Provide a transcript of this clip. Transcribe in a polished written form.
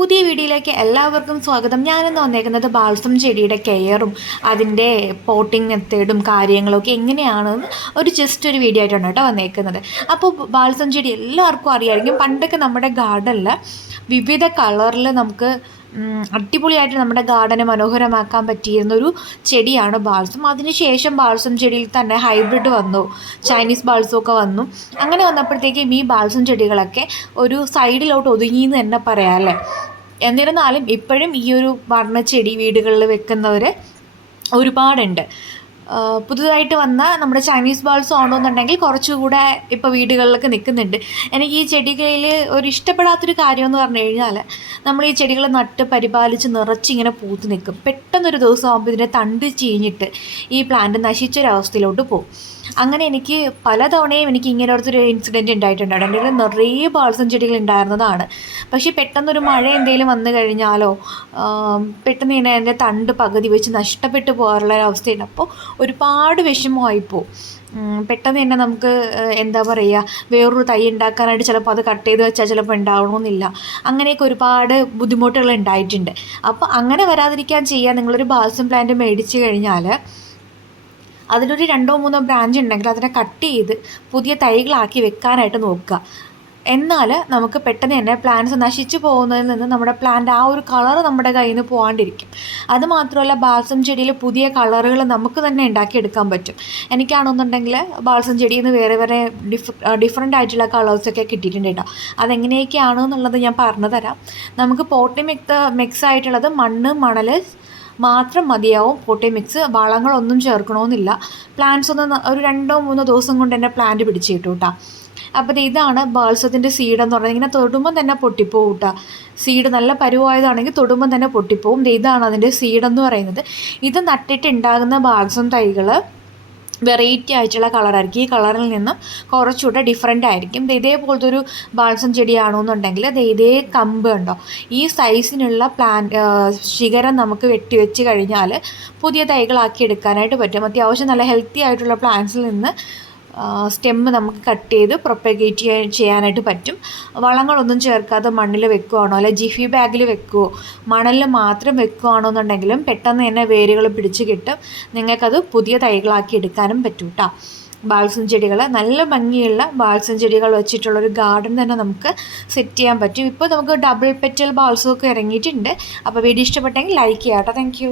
പുതിയ വീഡിയോയിലേക്ക് എല്ലാവർക്കും സ്വാഗതം. ഞാനിന്ന് വന്നേക്കുന്നത് ബാൾസം ചെടിയുടെ കെയറും അതിൻ്റെ പോട്ടിംഗ് മെത്തേഡും കാര്യങ്ങളൊക്കെ എങ്ങനെയാണെന്ന് ജസ്റ്റ് ഒരു വീഡിയോ ആയിട്ടാണ് കേട്ടോ വന്നേക്കുന്നത്. അപ്പോൾ ബാൾസം ചെടി എല്ലാവർക്കും അറിയാമായിരിക്കും. പണ്ടൊക്കെ നമ്മുടെ ഗാർഡനിൽ വിവിധ കളറിൽ നമുക്ക് അടിപൊളിയായിട്ട് നമ്മുടെ ഗാർഡനെ മനോഹരമാക്കാൻ പറ്റിയിരുന്നൊരു ചെടിയാണ് ബാൾസം. അതിനുശേഷം ബാൾസം ചെടിയിൽ തന്നെ ഹൈബ്രിഡ് വന്നു, ചൈനീസ് ബാൾസമൊക്കെ വന്നു. അങ്ങനെ വന്നപ്പോഴത്തേക്കും ഈ ബാൾസം ചെടികളൊക്കെ ഒരു സൈഡിലോട്ട് ഒതുങ്ങിയെന്ന് തന്നെ പറയാം അല്ലേ. എന്നിരുന്നാലും ഇപ്പോഴും ഈ ഒരു വർണ്ണച്ചെടി വീടുകളിൽ വെക്കുന്നവർ ഒരുപാടുണ്ട്. പുതുതായിട്ട് വന്ന നമ്മുടെ ചൈനീസ് ബാൾസ് ആണെന്നുണ്ടെങ്കിൽ കുറച്ചുകൂടെ ഇപ്പോൾ വീടുകളിലൊക്കെ നിൽക്കുന്നുണ്ട്. എനിക്ക് ഈ ചെടികളിൽ ഒരു ഇഷ്ടപ്പെടാത്തൊരു കാര്യമെന്ന് പറഞ്ഞു കഴിഞ്ഞാൽ, നമ്മൾ ഈ ചെടികൾ നട്ട് പരിപാലിച്ച് നിറച്ചിങ്ങനെ പൂത്ത് നിൽക്കും. പെട്ടെന്നൊരു ദിവസം ആകുമ്പോൾ ഇതിൻ്റെ തണ്ട് ചീഞ്ഞിട്ട് ഈ പ്ലാന്റ് നശിച്ചൊരവസ്ഥയിലോട്ട് പോകും. അങ്ങനെ എനിക്ക് പലതവണയും ഇങ്ങനെ ഒരു ഇൻസിഡൻറ്റ് ഉണ്ടായിട്ടുണ്ട്. എൻ്റെ കയ്യിൽ നിറയെ ബാൾസം ചെടികൾ ഉണ്ടായിരുന്നതാണ്. പക്ഷേ പെട്ടെന്നൊരു മഴ എന്തെങ്കിലും വന്നു കഴിഞ്ഞാലോ പെട്ടെന്ന് ഇങ്ങനെ എൻ്റെ തണ്ട് പകുതി വെച്ച് നഷ്ടപ്പെട്ടു പോകാറുള്ള ഒരവസ്ഥയുണ്ട്. അപ്പോൾ ഒരുപാട് വിഷമമായിപ്പോവും. പെട്ടെന്ന് തന്നെ നമുക്ക് എന്താ പറയുക, വേറൊരു തൈ ഉണ്ടാക്കാനായിട്ട് ചിലപ്പോൾ അത് കട്ട് ചെയ്ത് വെച്ചാൽ ചിലപ്പോൾ ഉണ്ടാവണമെന്നില്ല. അങ്ങനെയൊക്കെ ഒരുപാട് ബുദ്ധിമുട്ടുകൾ ഉണ്ടായിട്ടുണ്ട്. അപ്പോൾ അങ്ങനെ വരാതിരിക്കാൻ ചെയ്യാൻ നിങ്ങളൊരു ബാൾസം പ്ലാന്റ് മേടിച്ച് കഴിഞ്ഞാൽ അതിലൊരു 2-3 ബ്രാഞ്ച് ഉണ്ടെങ്കിൽ അതിനെ കട്ട് ചെയ്ത് പുതിയ തൈകളാക്കി വെക്കാനായിട്ട് നോക്കുക. എന്നാൽ നമുക്ക് പെട്ടെന്ന് തന്നെ പ്ലാന്റ്സ് നശിച്ചു പോകുന്നതിൽ നിന്ന് നമ്മുടെ പ്ലാന്റ് ആ ഒരു കളർ നമ്മുടെ കയ്യിൽ നിന്ന് പോകാണ്ടിരിക്കും. അതുമാത്രമല്ല, ബാൾസം ചെടിയിൽ പുതിയ കളറുകൾ നമുക്ക് തന്നെ ഉണ്ടാക്കിയെടുക്കാൻ പറ്റും. എനിക്കാണെന്നുണ്ടെങ്കിൽ ബാൾസം ചെടിയിൽ നിന്ന് വേറെ വേറെ ഡിഫറെൻ്റ് ആയിട്ടുള്ള കളേഴ്സൊക്കെ കിട്ടിയിട്ടുണ്ട് കേട്ടോ. അതെങ്ങനെയൊക്കെയാണെന്നുള്ളത് ഞാൻ പറഞ്ഞു തരാം. നമുക്ക് പോട്ടി മിക്സ് ആയിട്ടുള്ളത് മണ്ണ്, മണൽ മാത്രം മതിയാവും. പോട്ടി മിക്സ്, വളങ്ങളൊന്നും ചേർക്കണമെന്നില്ല. പ്ലാന്റ്സ് ഒന്ന് ഒരു 2-3 ദിവസം കൊണ്ട് തന്നെ പ്ലാന്റ് പിടിച്ച് കിട്ടും കേട്ടോ. അപ്പോൾ ഇതാണ് ബാൾസത്തിൻ്റെ സീഡ് എന്ന് പറയുന്നത്. ഇങ്ങനെ തൊടുമ്പം തന്നെ പൊട്ടിപ്പോവും കേട്ടോ. സീഡ് നല്ല പരുവായതാണെങ്കിൽ തൊടുമ്പം തന്നെ പൊട്ടിപ്പോവും. ഇതാണ് അതിൻ്റെ സീഡെന്ന് പറയുന്നത്. ഇത് നട്ടിട്ടുണ്ടാകുന്ന ബാൾസം തൈകൾ വെറൈറ്റി ആയിട്ടുള്ള കളറായിരിക്കും. ഈ കളറിൽ നിന്നും കുറച്ചുകൂടെ ഡിഫറെൻ്റ് ആയിരിക്കും. ഇതേപോലത്തെ ഒരു ബാൾസം ചെടിയാണെന്നുണ്ടെങ്കിൽ ഇതേ കമ്പ് ഉണ്ടോ, ഈ സൈസിനുള്ള ശിഖരം നമുക്ക് വെച്ച് കഴിഞ്ഞാൽ പുതിയ തൈകളാക്കി എടുക്കാനായിട്ട് പറ്റും. അത്യാവശ്യം നല്ല ഹെൽത്തി ആയിട്ടുള്ള പ്ലാന്റ്സിൽ നിന്ന് സ്റ്റെമ്മ് നമുക്ക് കട്ട് ചെയ്ത് പ്രൊപ്പഗേറ്റ് ചെയ്യാനായിട്ട് പറ്റും. വളങ്ങളൊന്നും ചേർക്കാതെ മണ്ണിൽ വെക്കുകയാണോ അല്ലെ ജിഫി ബാഗിൽ വെക്കുകയോ മണലിൽ മാത്രം വെക്കുകയാണോ എന്നുണ്ടെങ്കിലും പെട്ടെന്ന് തന്നെ വേരുകൾ പിടിച്ച് കിട്ടും. നിങ്ങൾക്കത് പുതിയ തൈകളാക്കി എടുക്കാനും പറ്റും കേട്ടോ. ബാൾസം ചെടികൾ, നല്ല ഭംഗിയുള്ള ബാൾസം ചെടികൾ വെച്ചിട്ടുള്ളൊരു ഗാർഡൻ തന്നെ നമുക്ക് സെറ്റ് ചെയ്യാൻ പറ്റും. ഇപ്പോൾ നമുക്ക് ഡബിൾ പെറ്റൽ ബാൾസമൊക്കെ ഇറങ്ങിയിട്ടുണ്ട്. അപ്പോൾ വീഡിയോ ഇഷ്ടപ്പെട്ടെങ്കിൽ ലൈക്ക് ചെയ്യാം കേട്ടോ. താങ്ക്